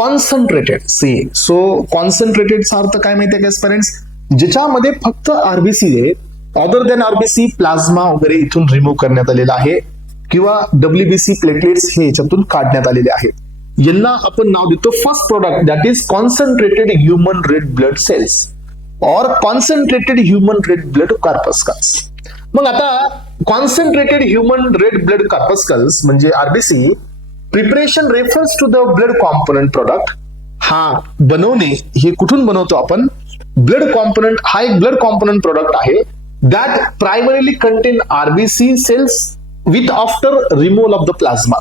Concentrated C. So कॉन्सन्ट्रेटेडचा अर्थ काय माहितीये का स्टुडंट्स, ज्याच्यामध्ये फक्त आरबीसी आहे, अदर दॅन आरबीसी प्लाझ्मा वगैरे इथून रिमूव्ह करण्यात आलेला आहे किंवा डब्ल्यूबीसी प्लेटलेट्स हे याच्यातून काढण्यात आलेले आहेत. यांना आपण नाव देतो first product, that is concentrated human red blood cells और concentrated human red blood corpuscles. मग आता concentrated human red blood corpuscles म्हणजे RBC preparation refers to the blood component product. हा बनवणे हे कुठून बनवतो आपण, ब्लड कॉम्पोनंट हा एक ब्लड कॉम्पोनंट प्रोडक्ट आहे that primarily contain RBC cells with after removal of the plasma.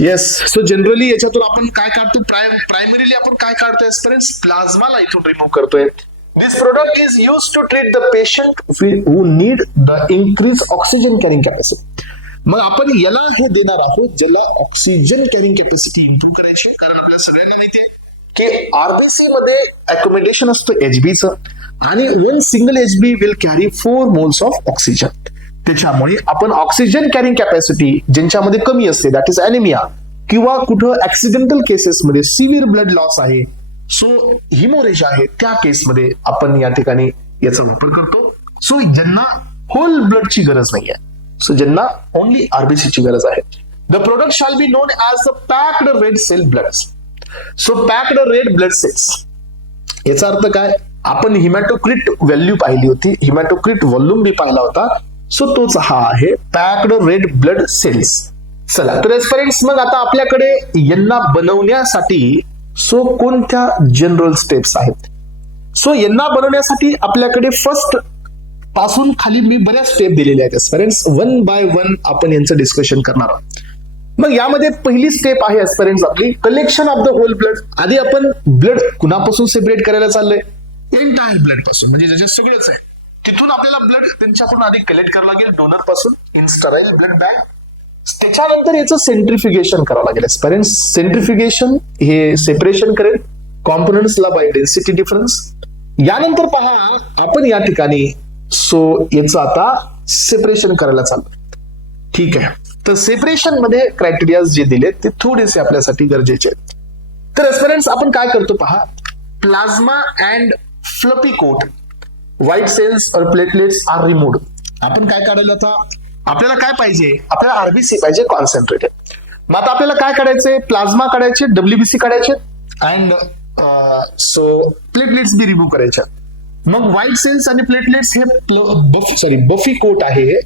Yes, so generally याच्यातून आपण काय काढतो, प्रायमरीली आपण काय काढतोय फ्रेंड्स, प्लाझ्माला इथून रिमूव्ह करतोय. This product is use to treat the patient who need the increase oxygen carrying capacity. मग आपण याला हे देणार आहोत ज्याला ऑक्सिजन कॅरिंग कॅपॅसिटी इम्प्रूव्ह करायची, कारण आपल्याला सगळ्यांना माहितीये की आरबीसी मध्ये अकोमोडेशन असतो एचबीचं आणि one single HB will carry 4 moles of oxygen. त्याच्यामुळे आपण ऑक्सिजन कॅरिंग कॅपॅसिटी ज्यांच्यामध्ये कमी असते, दॅट इज अॅनिमिया किंवा कुठं ऍक्सिडेंटल केसेसमध्ये सिव्हिअर ब्लड लॉस आहे, सो हिमोरेज आहे, त्या केसमध्ये आपण या ठिकाणी याचा वापर करतो. सो ज्यांना होल ब्लडची गरज नाहीये, सो ज्यांना ओनली आरबीसीची गरज आहे. The product shall be known as the packed red cell bloods. So packed red blood cells याचा अर्थ काय, आपण हिमॅटोक्रिट व्हॅल्यू पाहिली होती, हिमॅटोक्रिट व्हॉल्यूम बी पाहिला होता, सो तोच हा आहे पॅक्ड रेड ब्लड सेल्स. चला तर फ्रेंड्स, मग आता आपल्याकडे यांना बनवण्यासाठी सो कोणत्या जनरल स्टेप्स आहेत. सो यांना बनवण्यासाठी आपल्याकडे फर्स्ट पासून खाली मी बऱ्याच स्टेप दिलेल्या आहेत फ्रेंड्स, वन बाय वन आपण यांचं डिस्कशन करणार आहोत. मग यामध्ये पहिली स्टेप आहे फ्रेंड्स आपली collection of the whole blood. आधी आपण ब्लड कुणापासून सेपरेट करायला चाललोय, एंटायर ब्लड पासून, म्हणजे ज्याच्यात सगळंच आहे तिथून आपल्याला ब्लड त्यांच्याकडून आधी कलेक्ट करावं लागेल, डोनर पासून इन स्टराइल ब्लड बँक. त्याच्यानंतर याचं सेंट्रिफ्युगेशन करावं लागेल फ्रेंड्स. सेंट्रिफ्युगेशन हे सेपरेशन करेल कॉम्पोनंट्सला बाय डेन्सिटी डिफरन्स. यानंतर पहा आपण या ठिकाणी सो याचं आता सेपरेशन करायला चाललो. ठीक आहे, तर सेपरेशन मध्ये क्रायटेरिया जे दिले ते थोडेसे आपल्यासाठी गरजेचे आहेत. तर फ्रेंड्स आपण काय करतो पहा, प्लाझ्मा अँड फ्लपी कोट व्हाईट सेल्स और प्लेटलेट्स आर रिमूव्ड. आपण काय काढायला, आता आपल्याला काय पाहिजे, आपल्याला आरबीसी पाहिजे कॉन्सन्ट्रेटेड. मग आता आपल्याला काय काढायचंय, प्लाझ्मा काढायचे, डब्ल्यूबीसी काढायचे and so platelets be remove करायच्या. मग व्हाईट सेल्स आणि प्लेटलेट्स हे बफी कोट आहे,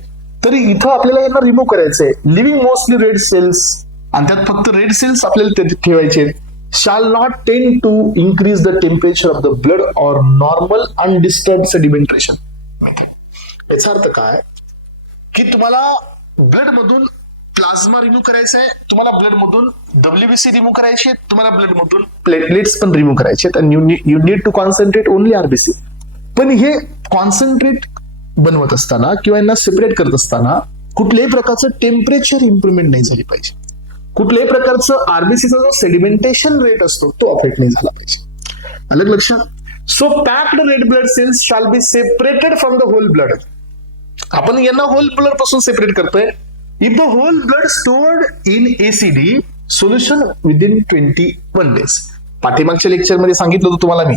तरी इथं आपल्याला यांना रिमूव्ह करायचंय. लिव्हिंग मोस्टली रेड सेल्स आणि त्यात फक्त रेड सेल्स आपल्याला ठेवायचे. shall not tend to increase the temperature of the blood or normal undisturbed sedimentation. याचा अर्थ काय की तुम्हाला ब्लड मधून प्लाझ्मा रिमूव्ह करायचा आहे, तुम्हाला ब्लड मधून डब्ल्यूबीसी रिमूव्ह करायची आहे, तुम्हाला ब्लड मधून प्लेटलेट्स पण रिमूव्ह करायचे आहेत, आणि you need to concentrate only RBC. पण हे कॉन्सन्ट्रेट बनवत असताना किंवा यांना सेपरेट करत असताना कुठल्याही प्रकारचं टेम्परेचर इम्प्रुव्हमेंट नाही झाली पाहिजे, कुठल्याही प्रकारचं आरबीसीचा जो सेडिमेंटेशन रेट असतो तो अफेक्ट नाही झाला पाहिजे. अलग लक्षात. So packed red blood cells shall be separated from the whole blood. आपण यांना होल ब्लड पासून सेपरेट करतोय. If the whole blood stored in ACD solution within 21 days. पाठीमागच्या लेक्चर मध्ये सांगितलं होतं तुम्हाला मी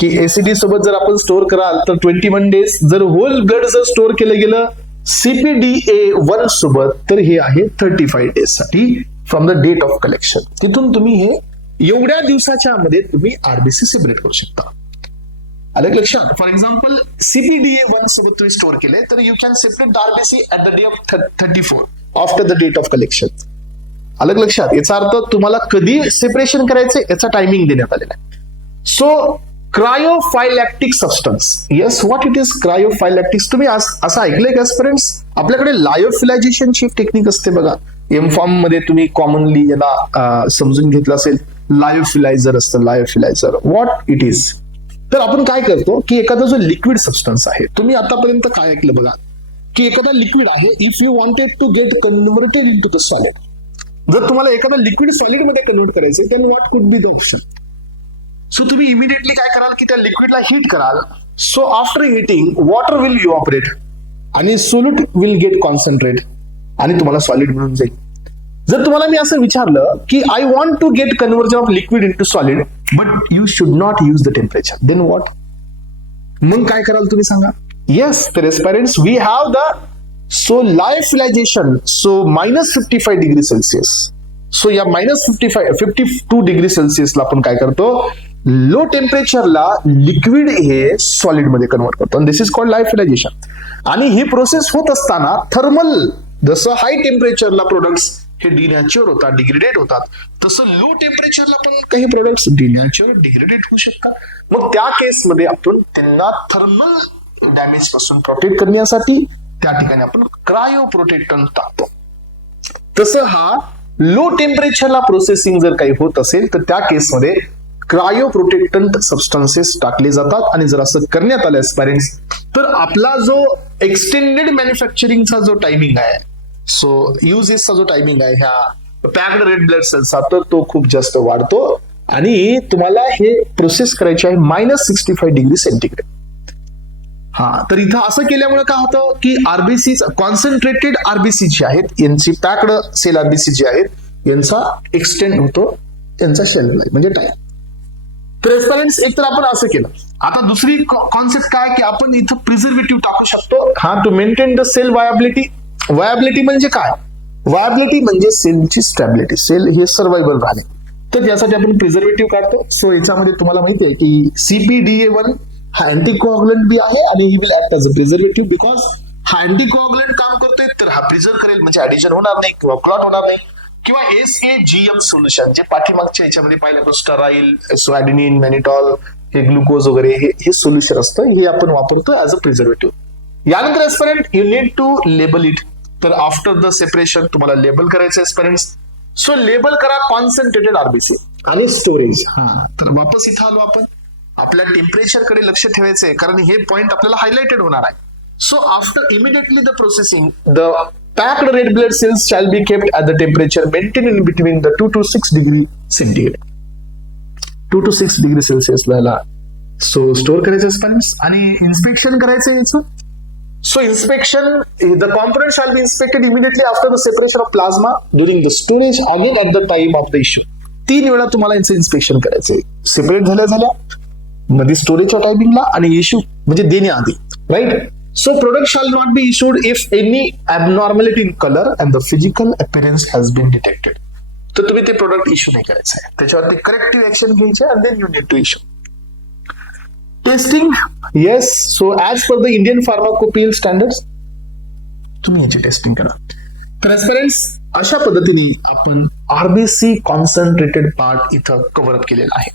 की एसीडी सोबत जर आपण स्टोअर कराल तर 21 days. जर होल ब्लड जर स्टोअर केलं गेलं CPDA1 सोबत तर हे आहे 35 days साठी from the date of collection. तिथून तुम्ही हे एवढ्या दिवसाच्या मध्ये तुम्ही आरबीसी सेपरेट करू शकता. अलग लक्षात. फॉर एक्झाम्पल CPDA1 सोबत तुम्ही स्टोअर केले तर you can separate the RBC at the day of 34 after the date of collection. अलग लक्षात. याचा अर्थ तुम्हाला कधी सेपरेशन करायचं याचा टायमिंग देण्यात आलेला आहे. So cryophylactic substance. Yes, what it is cryophylactics. तुम्ही असं ऐकलंय का फ्रेंड्स, आपल्याकडे लायोफिलायझेशनची टेक्निक असते बघा. एम फॉर्म मध्ये तुम्ही कॉमनली याला समजून घेतलं असेल, लायोफिलायझर असतं. लायोफिलायझर व्हॉट इट इज. तर आपण काय करतो की एखादा जो लिक्विड सबस्टन्स आहे, तुम्ही आतापर्यंत काय ऐकलं बघा की एखादा लिक्विड आहे, if you wanted to get converted in to the solid, जर तुम्हाला एखादा लिक्विड सॉलिड मध्ये कन्व्हर्ट करायचं then what could be the option. So तुम्ही इमिडिएटली काय कराल की त्या लिक्विडला हीट कराल. So after heating water will evaporate आणि सोल्यूट विल गेट कॉन्सन्ट्रेट आणि तुम्हाला सॉलिड मिळून जाईल. जर तुम्हाला मी असं विचारलं की I want to get conversion of liquid in to solid but you should not use the temperature, then what? मग काय कराल तुम्ही सांगा? येस, तर aspirants we have the so lyophilization, so -55 degree Celsius. So या -52 डिग्री सेल्सिअसला आपण काय करतो? लो टेम्परेचरला लिक्विड हे सॉलिड मध्ये कन्वर्ट करतो, आणि दिस इज कॉल्ड लायफिलायझेशन. आणि ही प्रोसेस होत असताना थर्मल, जसं हाय टेम्परेचरला प्रोडक्ट्स हे डिनॅच्युअर होतात, डिग्रेडेट होतात, तसं लो टेम्परेचरला पण काही प्रोडक्ट्स डिनॅच्युअर, डिग्रेडेट होऊ शकतात. मग त्या केसमध्ये आपण त्यांना थर्मल डॅमेज पासून प्रोटेक्ट करण्यासाठी त्या ठिकाणी आपण क्रायो प्रोटेक्टंट टाकतो. तसं हा लो टेम्परेचरला प्रोसेसिंग जर काही होत असेल तर त्या केसमध्ये क्रायो प्रोटेक्टंट सबस्टन्सेस टाकले जातात. आणि जर असं करण्यात आलं एस्पायरंट्स तर आपला जो एक्सटेंडेड मॅन्युफॅक्चरिंगचा जो टायमिंग आहे, सो युजेसचा जो टायमिंग आहे ह्या पॅक्ड रेड ब्लड सेल्सचा, तर तो खूप जास्त वाढतो. आणि तुम्हाला हे प्रोसेस करायचे आहे -65 डिग्री सेंटीग्रेड. हा, तर इथं असं केल्यामुळे काय होतं की आरबीसी, कॉन्सन्ट्रेटेड आरबीसी जे आहेत यांची, पॅक्ड सेल आरबीसी जे आहेत यांचा एक्सटेंड होतो, यांचा शेल्फ लाईफ म्हणजे टाइम. तर एस्पायरंट्स एक तर आपण असं केलं. आता दुसरी कॉन्सेप्ट काय की आपण इथं प्रिझर्वेटिव्ह टाकू शकतो, हा, to maintain the cell viability. Viability म्हणजे काय? वायबिलिटी म्हणजे सेलची स्टॅबिलिटी, सेल हे सर्वायवल राहणे. तर यासाठी आपण प्रिझर्वेटिव्ह काढतो. सो याच्यामध्ये तुम्हाला माहिती आहे की CpDA1 हा अँटीकोअगुलंट बी आहे आणि he will act as a preservative, because हा अँटीकोअगुलंट काम करतोय तर हा प्रिझर्व करेल, म्हणजे ऍडिशन होणार नाही किंवा क्लॉट होणार नाही. किंवा SAGM सोल्युशन जे पाठीमागच्या याच्यामध्ये पाहिलं, स्टराईल, ॲडेनिन, मॅनिटॉल, हे ग्लुकोज वगैरे हे सोल्युशन असतं, हे आपण वापरतो ऍज अ प्रिझर्वेटिव्ह. यानंतर aspirant you need to label it. तर आफ्टर द सेपरेशन तुम्हाला लेबल करायचं एस्पायरंट्स. सो लेबल करा कॉन्सन्ट्रेटेड आरबीसी आणि स्टोरेज. तर वापस इथं आलो आपण, आपल्या टेम्परेचर कडे लक्ष ठेवायचंय कारण हे पॉइंट आपल्याला हायलाइटेड होणार आहे. So after immediately the processing the packed red blood cells shall be kept at the temperature maintained in between the 2 to 6 degree centigrade. 2 to 6 degree Celsius ला सो स्टोअर करायचं एस्पायरंट्स आणि इन्स्पेक्शन करायचं याचं. So inspection, the component shall be inspected immediately after the separation of plasma during the storage again at the time of the issue. 3 वेळा तुम्हाला यांचं inspection करायचंय, separate झाल्या मध्ये स्टोरेजच्या टायमिंगला आणि इश्यू म्हणजे देण्याआधी, right? So product shall not be issued if any abnormality in color and the physical appearance has been detected. तर तुम्ही ते प्रोडक्ट इश्यू नाही करायचं आहे, त्याच्यावरती करेक्टिव्ह ऍक्शन घ्यायचे and then you need to issue. Testing, yes. So as per the Indian Pharmacopeal standards तुम्ही याची टेस्टिंग करा. तर एस्पायरंट्स अशा पद्धतीने आपण आरबीसी कॉन्सन्ट्रेटेड पार्ट इथं कव्हर अप केलेला आहे.